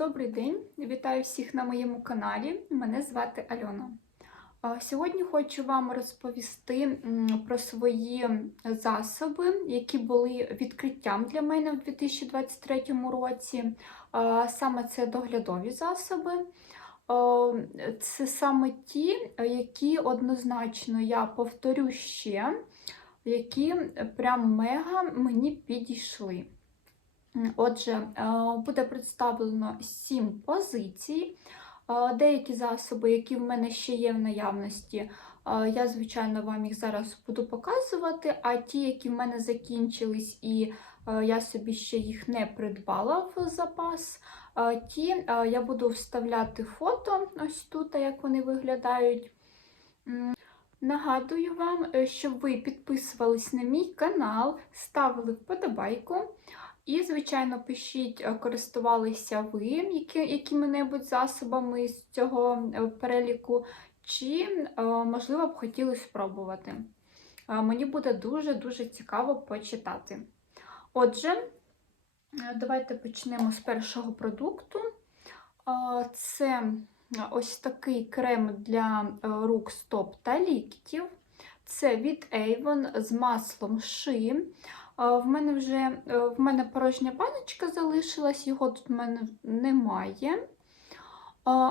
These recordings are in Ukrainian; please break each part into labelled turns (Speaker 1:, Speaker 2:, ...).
Speaker 1: Добрий день! Вітаю всіх на моєму каналі. Мене звати Альона. Сьогодні хочу вам розповісти про свої засоби, які були відкриттям для мене в 2023 році. Саме це доглядові засоби. Це саме ті, які однозначно я повторю ще, які прям мега мені підійшли. Отже, е, буде представлено сім позицій. Е, Деякі засоби, які в мене ще є в наявності, е, я, звичайно, вам їх зараз буду показувати. А ті, які в мене закінчились, і я собі ще їх не придбала в запас, ті я буду вставляти фото ось тут, як вони виглядають. Нагадую вам, щоб ви підписувались на мій канал, ставили вподобайку. І, звичайно, пишіть, е, користувалися ви якими-небудь засобами з цього е, переліку, чи, е, можливо, б хотіли спробувати. Мені буде дуже-дуже цікаво почитати. Отже, давайте почнемо з першого продукту. Це ось такий крем для рук, стоп та ліктів. Це від Avon з маслом ши. В мене вже е, в мене порожня баночка залишилась, його тут в мене немає.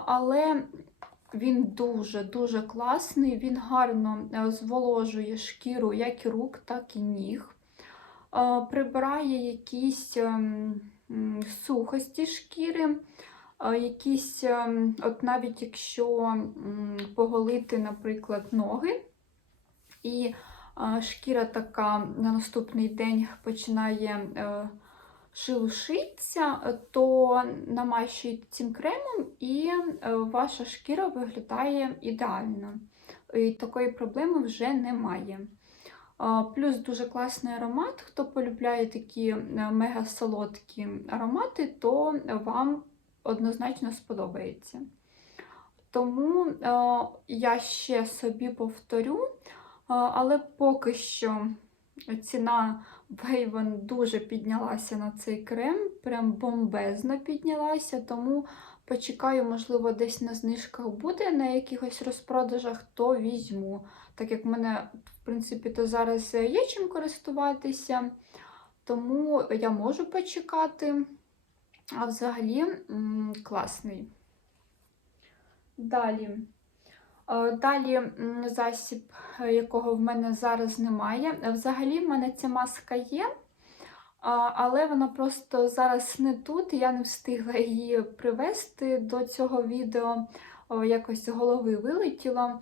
Speaker 1: Але він дуже-дуже класний, він гарно е, зволожує шкіру як і рук, так і ніг. Прибирає якісь ем, сухості шкіри, якісь, ем, от навіть якщо поголити, наприклад, ноги. І шкіра така на наступний день починає е, шелушитися, то намащуйте цим кремом, і е, ваша шкіра виглядає ідеально. І такої проблеми вже немає. Плюс дуже класний аромат. Хто полюбляє такі е, мега солодкі аромати, то вам однозначно сподобається. Тому я ще собі повторю. Але поки що ціна Вейвен дуже піднялася на цей крем, прям бомбезно піднялася, тому почекаю, можливо, десь на знижках буде на якихось розпродажах, то візьму. Так як в мене, в принципі, то зараз є чим користуватися, тому я можу почекати. А взагалі класний. Далі. Е, Далі засіб, е, якого в мене зараз немає. Е, Взагалі, в мене ця маска є, але вона просто зараз не тут. Я не встигла її привезти до цього відео, якось з голови вилетіло.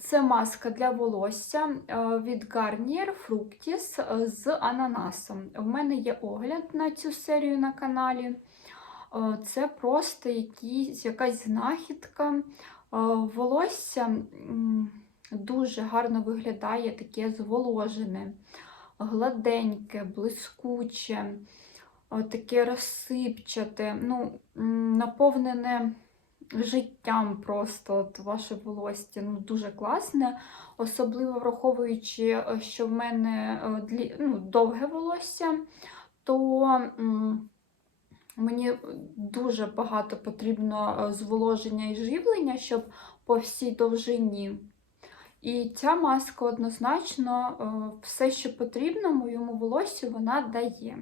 Speaker 1: Це маска для волосся від Garnier Fructis з ананасом. В мене є огляд на цю серію на каналі. Це просто якісь, якась знахідка. Е, Волосся дуже гарно виглядає, таке зволожене, гладеньке, блискуче, е, таке розсипчате, ну, наповнене життям просто от ваше волосся. Ну, дуже класне, особливо враховуючи, е, що в мене ну, довге волосся, то. Мені дуже багато потрібно е, зволоження і живлення, щоб по всій довжині. І ця маска однозначно е, все, що потрібно моєму волоссю, вона дає.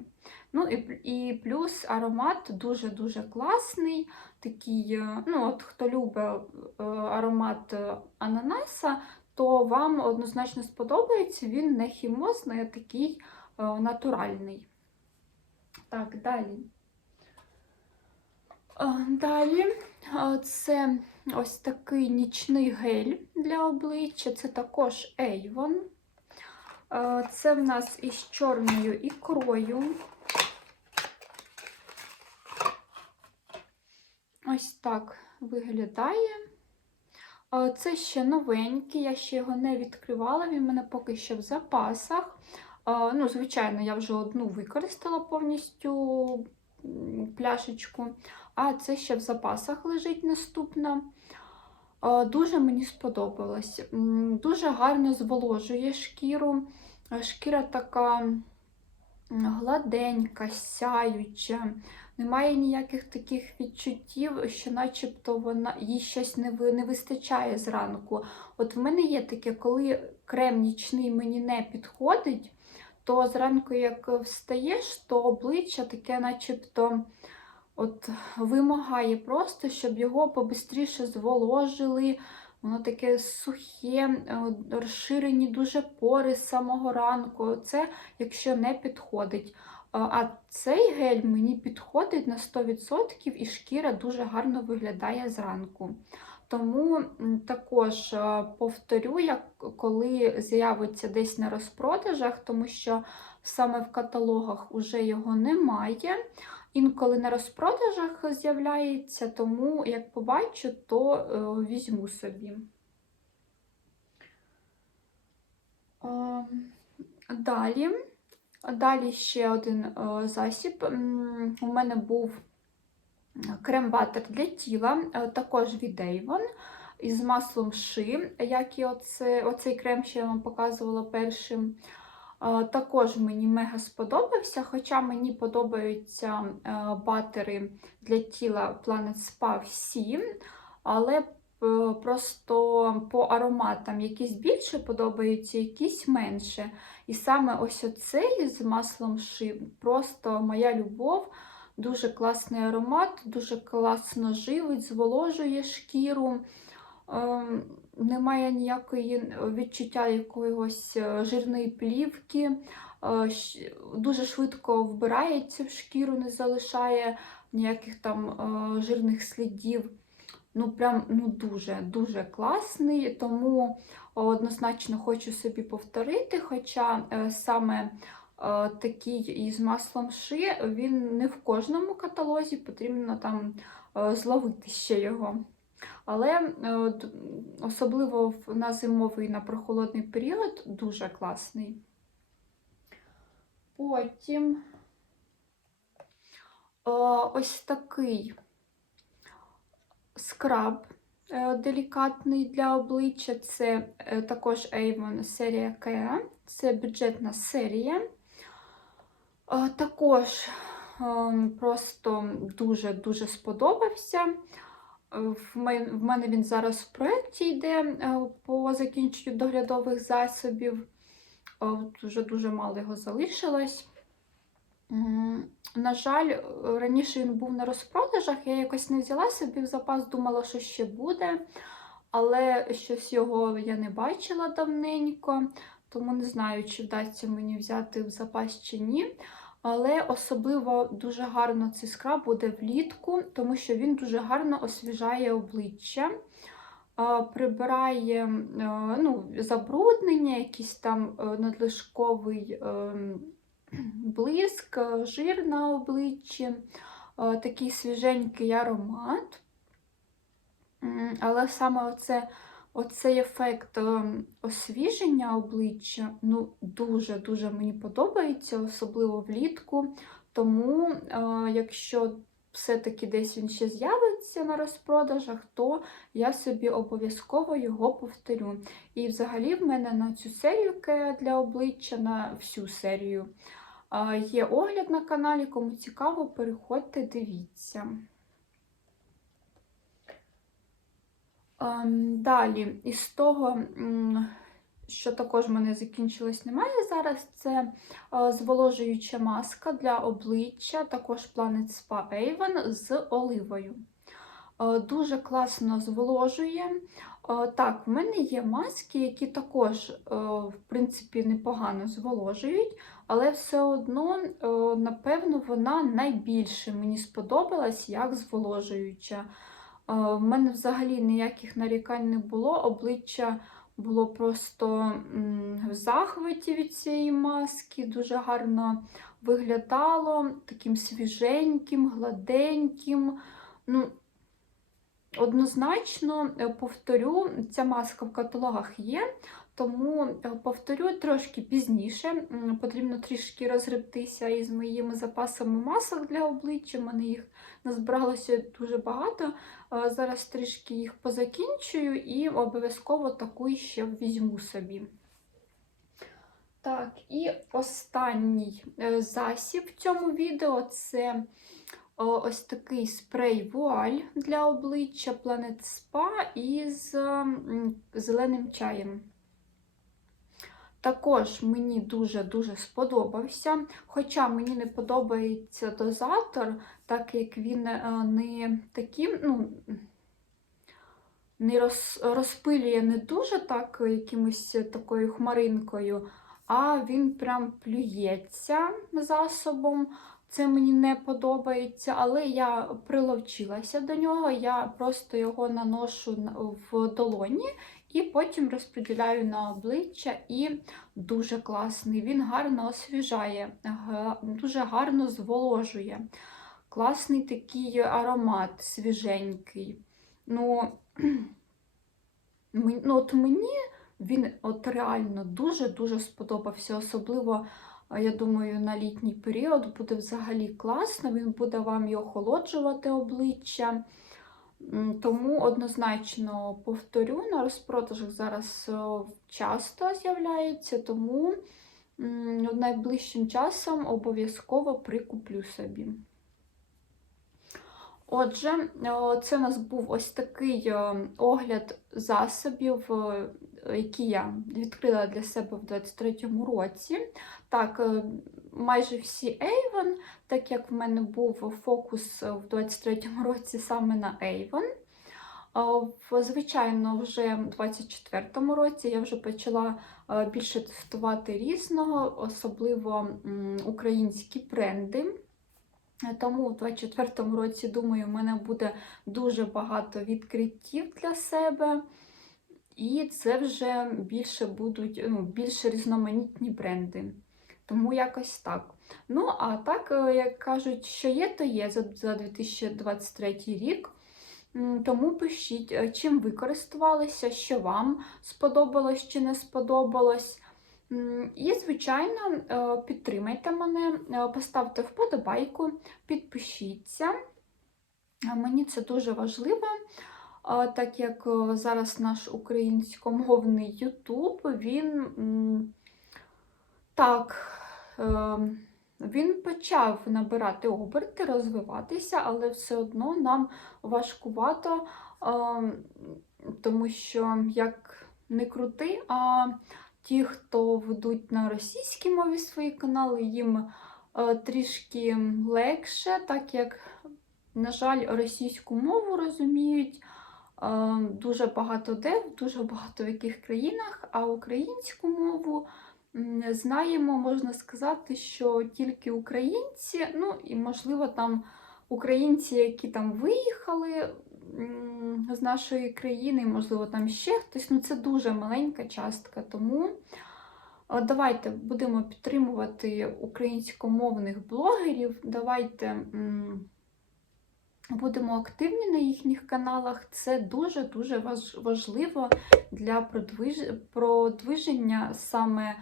Speaker 1: Ну і, і плюс аромат дуже-дуже класний. Такий, е, ну от хто любить е, аромат е, ананаса, то вам однозначно сподобається. Він не хімозний, а такий е, натуральний. Так, далі. Е, Далі е, це ось такий нічний гель для обличчя. Це також Avon. Е, Це в нас із чорною ікрою. Ось так виглядає. Це ще новенький, я ще його не відкривала, він в мене поки що в запасах. Ну, звичайно, я вже одну використала повністю пляшечку, а це ще в запасах лежить наступна. Дуже мені сподобалось. Дуже гарно зволожує шкіру. Шкіра така гладенька, сяюча, немає ніяких таких відчуттів, що начебто вона їй щось не, не вистачає зранку. От в мене є таке, коли крем нічний мені не підходить, то зранку, як встаєш, то обличчя таке, начебто. От вимагає просто, щоб його побистріше зволожили. Воно таке сухе, е, розширені дуже пори з самого ранку. Це якщо не підходить. А- цей гель мені підходить на 100% і шкіра дуже гарно виглядає зранку. Тому також е, повторю, як коли з'явиться десь на розпродажах, тому що саме в каталогах уже його немає. Інколи на розпродажах з'являється, тому як побачу, то е, візьму собі. Е, Далі. Далі ще один е, засіб. У мене був крем-батер для тіла, е, також від Avon, із маслом ши, як і оце, оцей крем, що я вам показувала першим. Е, Також мені мега сподобався, хоча мені подобаються е, батери для тіла Planet Spa всі, але просто по ароматам якісь більше подобаються, якісь менше. І саме ось оцей з маслом ши просто моя любов. Дуже класний аромат, дуже класно живить, зволожує шкіру. Ем, Немає ніякої відчуття якоїсь е, жирної плівки. Е, Дуже швидко вбирається в шкіру, не залишає ніяких там е, жирних слідів. Ну, прям ну, дуже дуже класний, тому однозначно хочу собі повторити. Хоча саме такий із маслом ши, він не в кожному каталозі, потрібно там е, зловити ще його. Але е, особливо на зимовий на прохолодний період дуже класний. Потім е, ось такий скраб е, делікатний для обличчя. Це е, також Avon серія Care. Це бюджетна серія. Е, Також е, просто дуже-дуже сподобався. Е, В мене він зараз в проєкті йде е, по закінченню доглядових засобів. Е, Дуже мало його залишилось. На жаль, раніше він був на розпродажах, я якось не взяла собі в запас, думала, що ще буде, але щось його я не бачила давненько, тому не знаю, чи вдасться мені взяти в запас чи ні. Але особливо дуже гарно цей скраб буде влітку, тому що він дуже гарно освіжає обличчя, прибирає е, ну, забруднення, якийсь там е, надлишковий ем, блиск, е, жир на обличчі, е, такий свіженький аромат. Але саме оце, оцей ефект е, освіження обличчя ну, дуже-дуже мені подобається, особливо влітку. Тому, е, якщо все-таки десь він ще з'явиться на розпродажах, то я собі обов'язково його повторю. І взагалі в мене на цю серію для обличчя, на всю серію а, Є огляд на каналі, кому цікаво, переходьте, дивіться. Далі, із того, що також в мене закінчилось, немає зараз, це е, зволожуюча маска для обличчя, також Planet Spa Avon з оливою. Е, Дуже класно зволожує. Е, Так, в мене є маски, які також, в принципі, непогано зволожують, але все одно, напевно, вона найбільше мені сподобалась як зволожуюча. Е, В мене взагалі ніяких нарікань не було. Обличчя було просто в захваті від цієї маски, дуже гарно виглядало, таким свіженьким, гладеньким. Ну, Однозначно, е, повторю, ця маска в каталогах є, тому е, повторю трошки пізніше. Потрібно трішки розгребтися із моїми запасами масок для обличчя. У мене їх назбиралося дуже багато. Е, Зараз трішки їх позакінчую і обов'язково таку ще візьму собі. Так, і останній е, засіб в цьому відео це ось такий спрей вуаль для обличчя Planet Spa із зеленим чаєм. Також мені дуже-дуже сподобався, хоча мені не подобається дозатор, так як він е, не таким, ну, не роз, розпилює не дуже так якимось такою хмаринкою, а він прям плюється засобом. Це мені не подобається, але я приловчилася до нього, я просто його наношу в долоні і потім розподіляю на обличчя і дуже класний. Він гарно освіжає, дуже гарно зволожує. Класний такий аромат свіженький. Ну, ну от мені він от реально дуже-дуже сподобався. Особливо, я думаю, на літній період буде взагалі класно, він буде вам і охолоджувати обличчя. Тому однозначно повторю, на розпродажах зараз часто з'являється, тому найближчим часом обов'язково прикуплю собі. Отже, це у нас був ось такий огляд засобів, які я відкрила для себе в 2023 році. Так, майже всі Avon, так як в мене був фокус в 2023 році саме на Avon. Звичайно, вже в 2024 році я вже почала більше тестувати різного, особливо українські бренди. Тому в 2024 році, думаю, в мене буде дуже багато відкриттів для себе. І це вже більше будуть ну, більш різноманітні бренди. Тому якось так. Ну, а так, е, як кажуть, що є, то є за 2023 рік. Тому пишіть, е, чим ви користувалися, що вам сподобалось чи не сподобалось. І, звичайно, е, підтримайте мене, поставте вподобайку, підпишіться. Мені це дуже важливо, так як зараз наш українськомовний Ютуб, він так. Він почав набирати оберти, розвиватися, але все одно нам важкувато, ем, тому що як не крути, а ті, хто ведуть на російській мові свої канали, їм е, трішки легше, так як, на жаль, російську мову розуміють. Ем, дуже багато де, дуже багато в яких країнах, а українську мову знаємо, можна сказати, що тільки українці, ну і, можливо, там українці, які там виїхали з нашої країни, можливо, там ще хтось. Ну, це дуже маленька частка. Тому давайте будемо підтримувати українськомовних блогерів. Давайте. Будемо активні на їхніх каналах, це дуже-дуже важливо для продвиження саме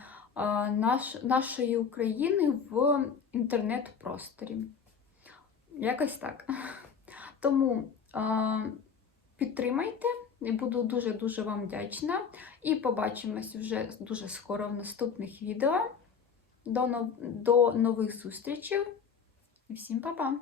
Speaker 1: наш, нашої України в інтернет-просторі. Якось так. Тому підтримайте, і буду дуже-дуже вам вдячна. І побачимось вже дуже скоро в наступних відео. До, нов... До нових зустрічей. І всім па-па!